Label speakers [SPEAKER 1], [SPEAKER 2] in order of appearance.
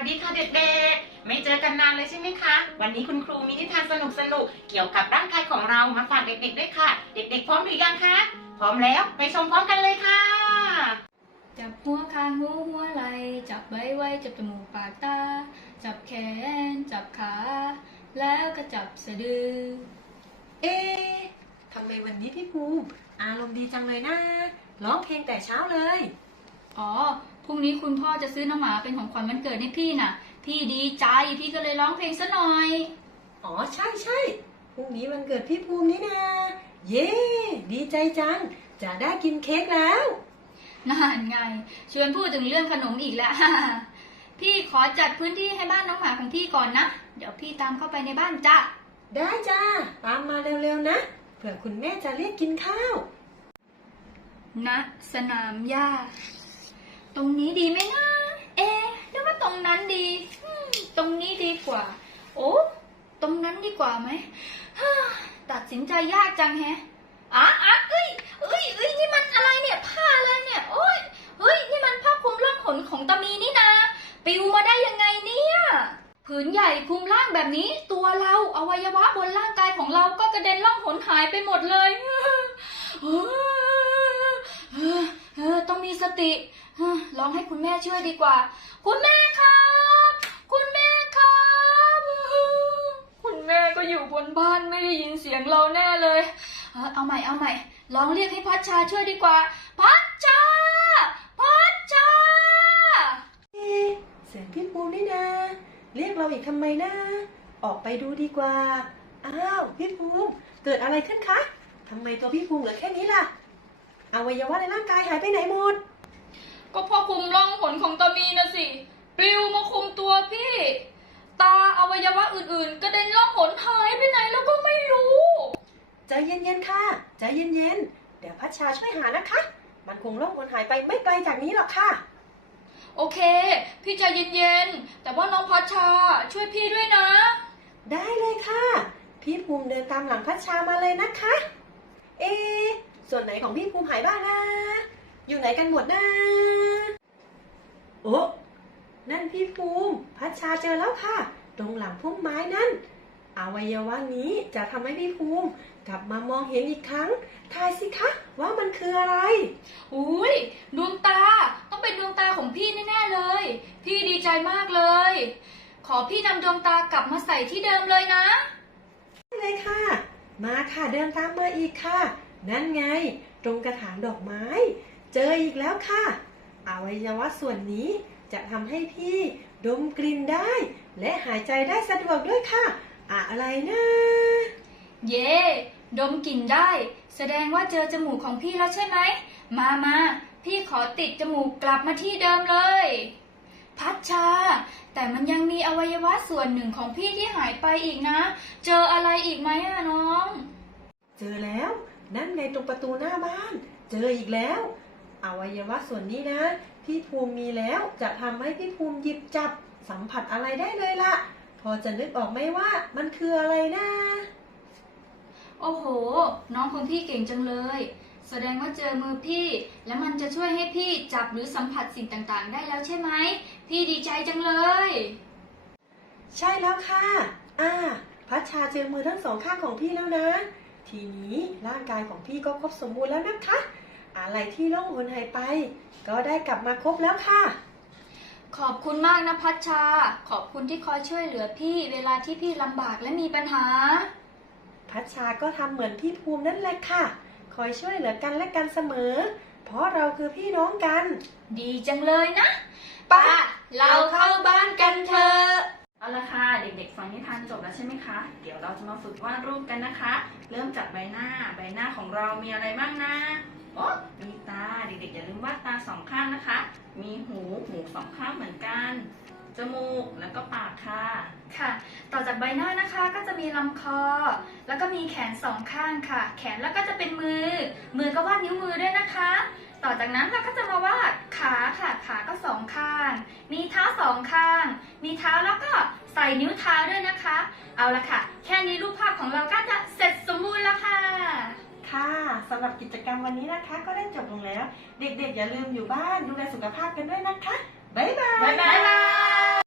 [SPEAKER 1] วัสดีค่ะเด็กๆไม่เจอกันนานเลยใช่ไหมคะวันนี้คุณครูมีนิทานสนุกเกี่ยวกับร่างกายของเรามาฝากเด็กๆด้วยค่ะเด็กๆพร้อมหรือยังคะพร้อมแล้วไปชมพร้อมกันเลยค่ะ
[SPEAKER 2] จับหัวคางหูหัวไหล่จับไว้จับจมูกปากตาจับแขนจับขาแล้วก็จับสะดือ
[SPEAKER 3] เอ๊ะทำไมวันนี้พี่ภูมิอารมณ์ดีจังเลยนะร้องเพลงแต่เช้าเลย
[SPEAKER 2] อ๋อพรุ่งนี้คุณพ่อจะซื้อน้องหมาเป็นของขวัญวันเกิดให้พี่น่ะพี่ดีใจพี่ก็เลยร้องเพลงซะหน่อย
[SPEAKER 3] อ๋อใช่พรุ่งนี้วันเกิดพี่ภูมินี่นะเย้ดีใจจังจะได้กินเค้กแล้ว
[SPEAKER 2] นั่นไงชวนพูดถึงเรื่องขนมอีกแล้ว พี่ขอจัดพื้นที่ให้บ้านน้องหมาของพี่ก่อนนะเดี๋ยวพี่ตามเข้าไปในบ้านจ้ะ
[SPEAKER 3] ได้จ้าตามมาเร็วๆนะเผื่อคุณแม่จะเรียกกินข้าว
[SPEAKER 2] ณสนามหญ้าตรงนี้ดีไหมนะเอ๊ะหรือว่าตรงนั้นดีตรงนี้ดีกว่าโอ้ตรงนั้นดีกว่าไหมตัดสินใจยากจังแฮะเอ้ยนี่มันอะไรเนี่ยผ้าอะไรเนี่ยโอ้ยเฮ้ยนี่มันผ้าคลุมร่องหนของตามีนี่นาปิวมาได้ยังไงเนี่ยผืนใหญ่คลุมร่างแบบนี้ตัวเราอวัยวะบนร่างกายของเราก็กระเด็นล่องหนหายไปหมดเลยต้องมีสติลองให้คุณแม่ช่วยดีกว่าคุณแม่ครับคุณแม่ครับคุณแม่ก็อยู่บนบ้านไม่ได้ยินเสียงเราแน่เลยเอาใหม่ลองเรียกให้พัชชาช่วยดีกว่าพัชชา
[SPEAKER 3] เสียงพี่ภูมินี่นะเรียกเราอีกทำไมนะออกไปดูดีกว่าอ้าวพี่ภูมิเกิดอะไรขึ้นคะทำไมตัวพี่ภูมิเหลือแค่นี้ล่ะอวัยวะในร่างกายหายไปไหนหมด
[SPEAKER 2] ก็พอคลุมร่องหนของตามีนะสิปลิวมาคลุมตัวพี่ตาอวัยวะอื่นๆกระเด็นล่องหนหายไปไหนแล้วก็ไม่รู้
[SPEAKER 3] ใจเย็นๆค่ะใจเย็นๆเดี๋ยวพัชชาช่วยหานะคะมันคงล่องหนหายไปไม่ไกลจากนี้หรอกค่ะ
[SPEAKER 2] โอเคพี่ใจเย็นๆแต่ว่าน้องพัชชาช่วยพี่ด้วยนะ
[SPEAKER 3] ได้เลยค่ะพี่ภูมิเดินตามหลังพัชชามาเลยนะคะส่วนไหนของพี่ภูมิหายบ้างนะอยู่ไหนกันหมดนะโอ้นั่นพี่ภูมิพัชชาเจอแล้วค่ะตรงหลังพุ่มไม้นั่นอวัยวะนี้จะทำให้พี่ภูมิกลับมามองเห็นอีกครั้งทายสิคะว่ามันคืออะไร
[SPEAKER 2] อุ้ยดวงตาต้องเป็นดวงตาของพี่แน่ๆเลยพี่ดีใจมากเลยขอพี่นำดวงตากลับมาใส่ที่เดิมเลยนะ
[SPEAKER 3] ได้เลยค่ะมาค่ะเดินตามมาอีกค่ะนั่นไงตรงกระถางดอกไม้เจออีกแล้วค่ะอวัยวะส่วนนี้จะทำให้พี่ดมกลิ่นได้และหายใจได้สะดวกด้วยค่ะอะไรนะ
[SPEAKER 2] เย่ดมกลิ่นได้แสดงว่าเจอจมูกของพี่แล้วใช่ไหมมาพี่ขอติดจมูกกลับมาที่เดิมเลยพัชชาแต่มันยังมีอวัยวะส่วนหนึ่งของพี่ที่หายไปอีกนะเจออะไรอีกไหมน้อง
[SPEAKER 3] เจอแล้วนั่นไงตรงประตูหน้าบ้านเจออีกแล้วอวัยวะส่วนนี้นะพี่ภูมิมีแล้วจะทำให้พี่ภูมิหยิบจับสัมผัสอะไรได้เลยล่ะพอจะนึกออกไหมว่ามันคืออะไรนะ
[SPEAKER 2] โอ้โหน้องของพี่เก่งจังเลยแสดงว่าเจอมือพี่แล้วมันจะช่วยให้พี่จับหรือสัมผัสสิ่งต่างๆได้แล้วใช่ไหมพี่ดีใจจังเลย
[SPEAKER 3] ใช่แล้วค่ะพัชชาเจอมือทั้งสองข้างของพี่แล้วนะทีนี้ร่างกายของพี่ก็ครบสมบูรณ์แล้วนะคะอะไรที่ล่องหนหายไปก็ได้กลับมาครบแล้วค่ะ
[SPEAKER 2] ขอบคุณมากนะพัชชาขอบคุณที่คอยช่วยเหลือพี่เวลาที่พี่ลำบากและมีปัญหา
[SPEAKER 3] พัชชาก็ทำเหมือนพี่ภูมินั่นแหละค่ะคอยช่วยเหลือกันและกันเสมอเพราะเราคือพี่น้องกัน
[SPEAKER 2] ดีจังเลยนะป้าเราเข้าบ้านกันเถอะเอาละค่ะเด็กๆฟังนิทานจบแล้วใช่ไหมคะเดี๋ยวเราจะมาฝึกวาดรูปกันนะคะเริ่มจากใบหน้าของเรามีอะไรบ้างนะมีตาเด็กๆอย่าลืมวาดตาสองข้างนะคะมีหูสองข้างเหมือนกันจมูกแล้วก็ปากค่ะต่อจากใบหน้านะคะก็จะมีลำคอแล้วก็มีแขนสองข้างค่ะแขนแล้วก็จะเป็นมือก็วาดนิ้วมือด้วยนะคะต่อจากนั้นเราก็จะมาวาดขาค่ะขาก็สองข้างมีเท้าสองข้างมีเท้าแล้วก็ใส่นิ้วเท้าด้วยนะคะเอาละค่ะแค่นี้รูปภาพของเราก็จะเสร็จสมบูรณ์แล้วค่ะ
[SPEAKER 3] สำหรับกิจกรรมวันนี้นะคะก็ได้จบลงแล้วเด็กๆอย่าลืมอยู่บ้านดูแลสุขภาพกันด้วยนะคะบ๊ายบาย